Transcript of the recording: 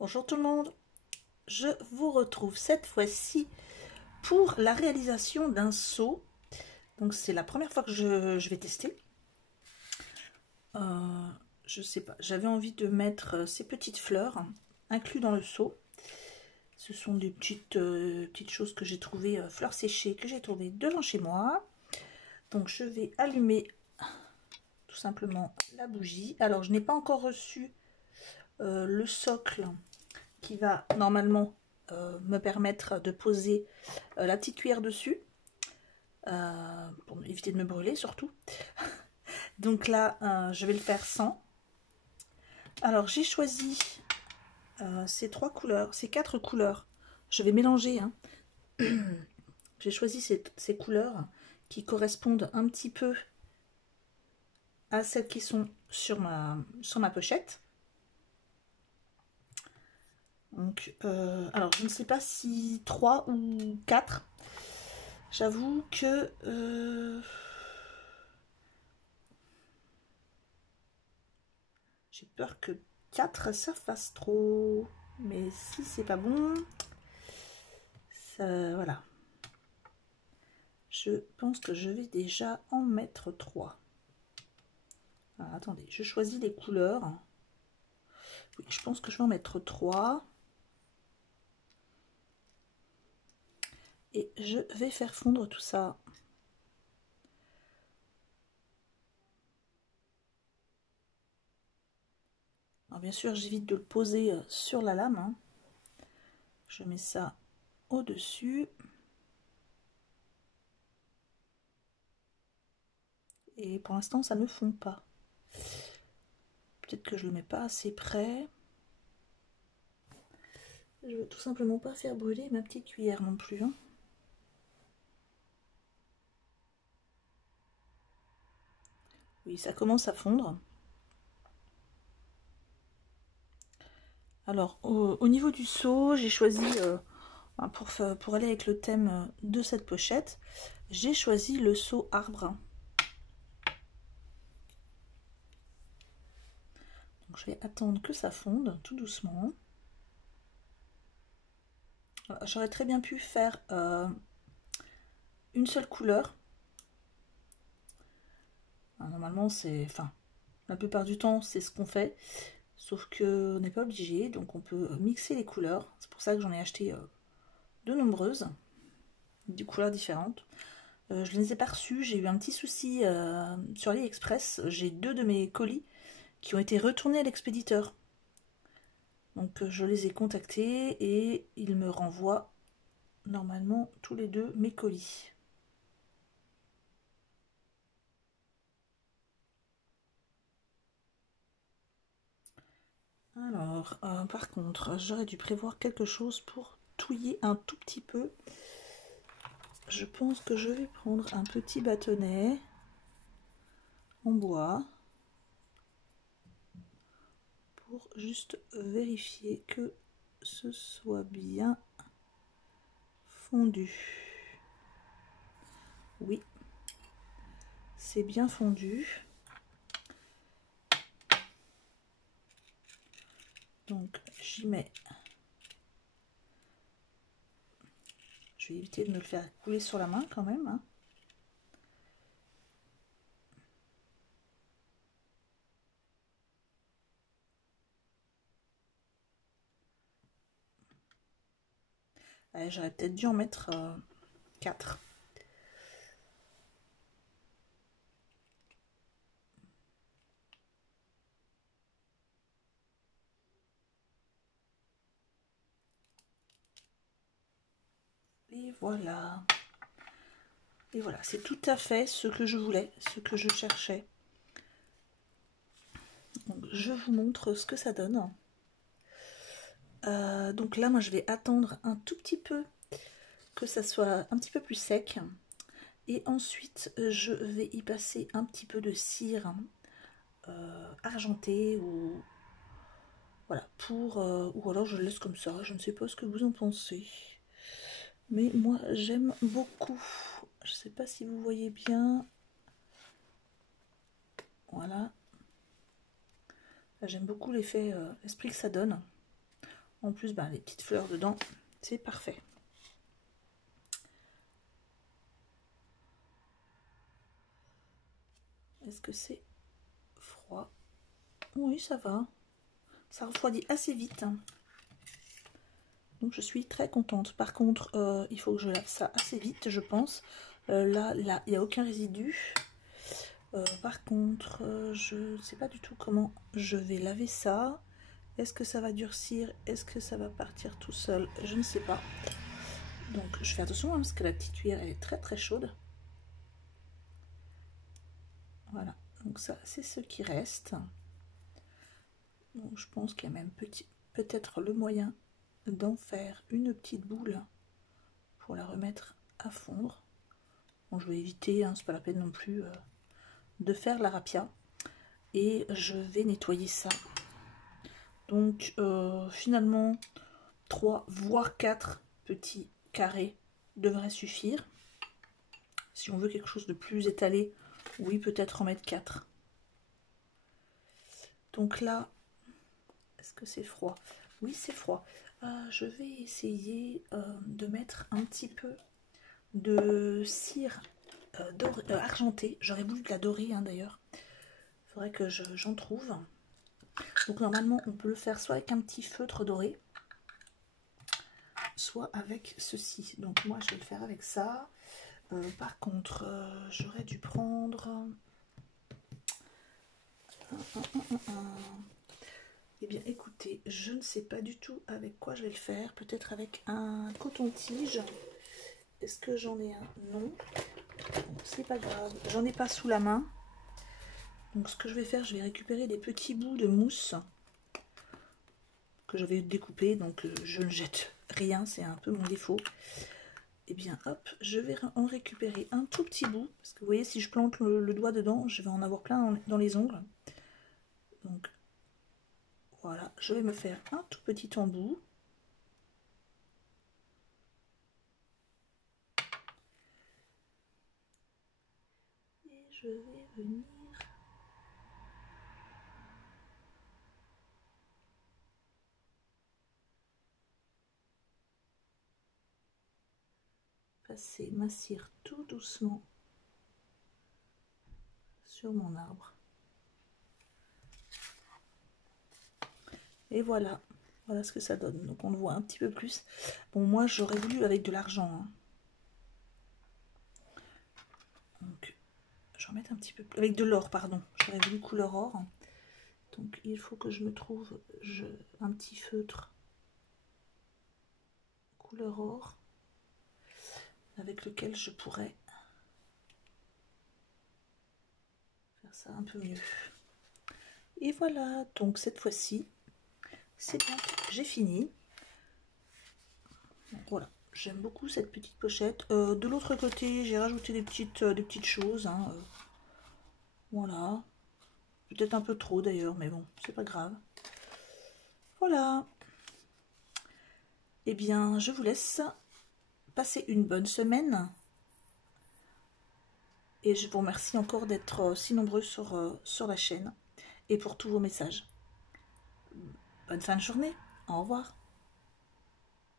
Bonjour tout le monde, je vous retrouve cette fois-ci pour la réalisation d'un seau. Donc c'est la première fois que je vais tester. Je sais pas, j'avais envie de mettre ces petites fleurs inclus dans le seau. Ce sont des petites choses que j'ai trouvées, fleurs séchées que j'ai trouvées devant chez moi. Donc je vais allumer tout simplement la bougie. Alors je n'ai pas encore reçu le socle qui va normalement me permettre de poser la petite cuillère dessus pour éviter de me brûler surtout. Donc là je vais le faire sans. Alors j'ai choisi ces quatre couleurs. Je vais mélanger hein. J'ai choisi ces couleurs qui correspondent un petit peu à celles qui sont sur ma pochette. Donc alors je ne sais pas si 3 ou 4. J'avoue que j'ai peur que 4 ça fasse trop. Mais si c'est pas bon, ça, voilà. Je pense que je vais déjà en mettre 3. Alors, attendez, je choisis les couleurs. Oui, je pense que je vais en mettre 3. Et je vais faire fondre tout ça. Alors bien sûr, j'évite de le poser sur la lame. Hein. Je mets ça au-dessus. Et pour l'instant, ça ne fond pas. Peut-être que je le mets pas assez près. Je veux tout simplement pas faire brûler ma petite cuillère non plus. Hein. Oui, ça commence à fondre. Alors, au niveau du seau, j'ai choisi, pour aller avec le thème de cette pochette, j'ai choisi le seau arbre. Donc, je vais attendre que ça fonde tout doucement. J'aurais très bien pu faire une seule couleur. Normalement, la plupart du temps, c'est ce qu'on fait. Sauf qu'on n'est pas obligé, donc on peut mixer les couleurs. C'est pour ça que j'en ai acheté de nombreuses, des couleurs différentes. Je ne les ai pas reçues, j'ai eu un petit souci sur AliExpress. J'ai 2 de mes colis qui ont été retournés à l'expéditeur. Donc je les ai contactés et ils me renvoient normalement tous les 2 mes colis. Alors, par contre, j'aurais dû prévoir quelque chose pour touiller un tout petit peu. Je pense que je vais prendre un petit bâtonnet en bois pour juste vérifier que ce soit bien fondu. Oui, c'est bien fondu. Donc j'y mets. Je vais éviter de me le faire couler sur la main quand même. Hein. J'aurais peut-être dû en mettre 4. Et voilà. Et voilà, c'est tout à fait ce que je voulais, ce que je cherchais. Donc, je vous montre ce que ça donne. Donc là, moi, je vais attendre un tout petit peu que ça soit un petit peu plus sec. Et ensuite, je vais y passer un petit peu de cire argentée ou voilà ou alors je le laisse comme ça. Je ne sais pas ce que vous en pensez, mais moi j'aime beaucoup. Je ne sais pas si vous voyez bien. Voilà. J'aime beaucoup l'effet, l'esprit que ça donne. En plus, ben, les petites fleurs dedans, c'est parfait. Est-ce que c'est froid? Oui, ça va. Ça refroidit assez vite. Donc je suis très contente. Par contre, il faut que je lave ça assez vite, je pense. Là, il n'y a aucun résidu. Par contre, je ne sais pas du tout comment je vais laver ça. Est-ce que ça va durcir? Est-ce que ça va partir tout seul? Je ne sais pas. Donc je fais attention, hein, parce que la petite cuillère elle est très très chaude. Voilà, donc ça c'est ce qui reste. Donc je pense qu'il y a même peut-être le moyen d'en faire une petite boule pour la remettre à fondre. Bon, je vais éviter, hein, c'est pas la peine non plus de faire la raffia. Et je vais nettoyer ça. Donc finalement 3 voire 4 petits carrés devraient suffire. Si on veut quelque chose de plus étalé, oui, peut-être en mettre 4. Donc là, est-ce que c'est froid? Oui, c'est froid. Je vais essayer de mettre un petit peu de cire argentée. J'aurais voulu de la dorée, hein, d'ailleurs. Il faudrait que j'en trouve. Donc normalement, on peut le faire soit avec un petit feutre doré, soit avec ceci. Donc moi, je vais le faire avec ça. Par contre, j'aurais dû prendre... Eh bien, écoutez, je ne sais pas du tout avec quoi je vais le faire. Peut-être avec un coton-tige. Est-ce que j'en ai un? Non. C'est pas grave. J'en ai pas sous la main. Donc, ce que je vais faire, je vais récupérer des petits bouts de mousse que j'avais découpé. Donc, je ne jette rien. C'est un peu mon défaut. Eh bien, hop, je vais en récupérer un tout petit bout. Parce que vous voyez, si je plante le doigt dedans, je vais en avoir plein dans les ongles. Donc, voilà, je vais me faire un tout petit embout. Et je vais venir passer ma cire tout doucement sur mon arbre. Et voilà, voilà ce que ça donne. Donc on le voit un petit peu plus. Bon, moi j'aurais voulu avec de l'argent, hein. Donc je vais remettre un petit peu plus, avec de l'or, pardon. J'aurais voulu couleur or. Donc il faut que je me trouve un petit feutre couleur or avec lequel je pourrais faire ça un peu mieux. Et voilà, donc cette fois-ci, c'est bon, j'ai fini. Donc voilà, j'aime beaucoup cette petite pochette. De l'autre côté, j'ai rajouté des petites choses, hein, voilà. Peut-être un peu trop d'ailleurs, mais bon, c'est pas grave. Voilà. Eh bien, je vous laisse passer une bonne semaine. Et je vous remercie encore d'être si nombreux sur la chaîne et pour tous vos messages. Bonne fin de journée. Au revoir.